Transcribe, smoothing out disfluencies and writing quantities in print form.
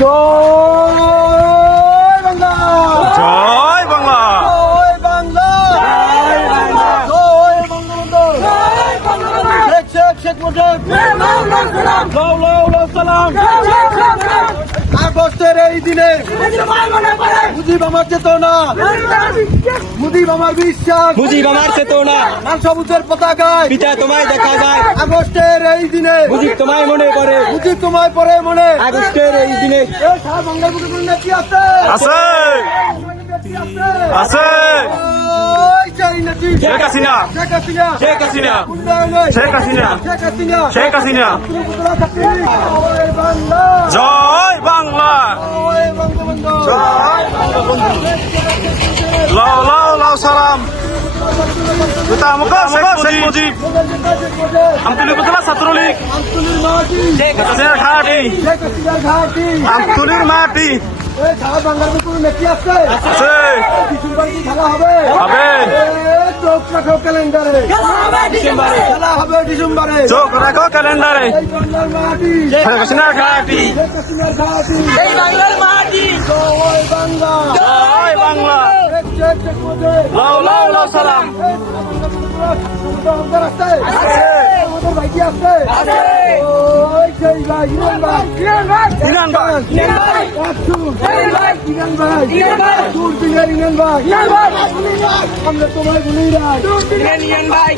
জয় বাংলা, জয় বাংলা, জয় বাংলা, জয় বাংলা, জয় বঙ্গবন্ধু, জয় বঙ্গবন্ধু, শেখ মুজিব, লাউ লাউ লাউ সালাম। আগস্টের এই দিনে মুজিব আমার চেতনা, মুজিব আমার বিশ্বাস, মুজিব আমার চেতনা, লাল সবুজের পতাকায় পিতা তোমায় দেখা যায়, আগস্টের এই দিনে মুজিব তোমায় মনে করে, মুজিব তোমায় পরে মনে। আগস্টের এই দিনে এই সারা বাংলার বুকে কোন নেত্রী আছে? আছে নেত্রী আছে? আছে ওই সেই নেত্রী। শেখ হাসিনা, শেখ হাসিনা, শেখ হাসিনা, উন্নয়নে শেখ হাসিনা, শেখ হাসিনা, শেখ হাসিনা। উপজেলা ছাত্রী। জয় বাংলা, জয় বাংলা, জয় বঙ্গবন্ধু, লাউ লাউ লাউ সালাম। পিতা শেখ মুজিব, আমতলী উপজেলা ছাত্রলীগ, আমতলীর মাটি, শেখ হাসিনার ঘাঁটি, শেখ হাসিনার ঘাঁটি। আমতলীর মাটি। এই সারা বাংলার বুকে কোন নেত্রী আছে? আছে ডিসেম্বর কি খেলা হবে? হবে, চোখ রাখো ক্যালেন্ডারে, খেলা হবে ডিসেম্বরে। চোখ রাখো ক্যালেন্ডারে। এই বাংলার মাটি, শেখ হাসিনার ঘাঁটি, শেখ হাসিনার ঘাঁটি। এই বাংলার মাটি, জয় বাংলা, জয় বাংলা, শেখ মুজিব। লাউ লাউ লাউ সালাম। আমাদের আছে, আমাদের ভাইটি আছে, ওই সেই ভাই ইরান ভাই, ইরান ভাই, ইরান ভাই, ইরান ভাই, সুর দিনের ইরান ভাই, আমরা তোমায় ভুলি না। ইরান ভাই।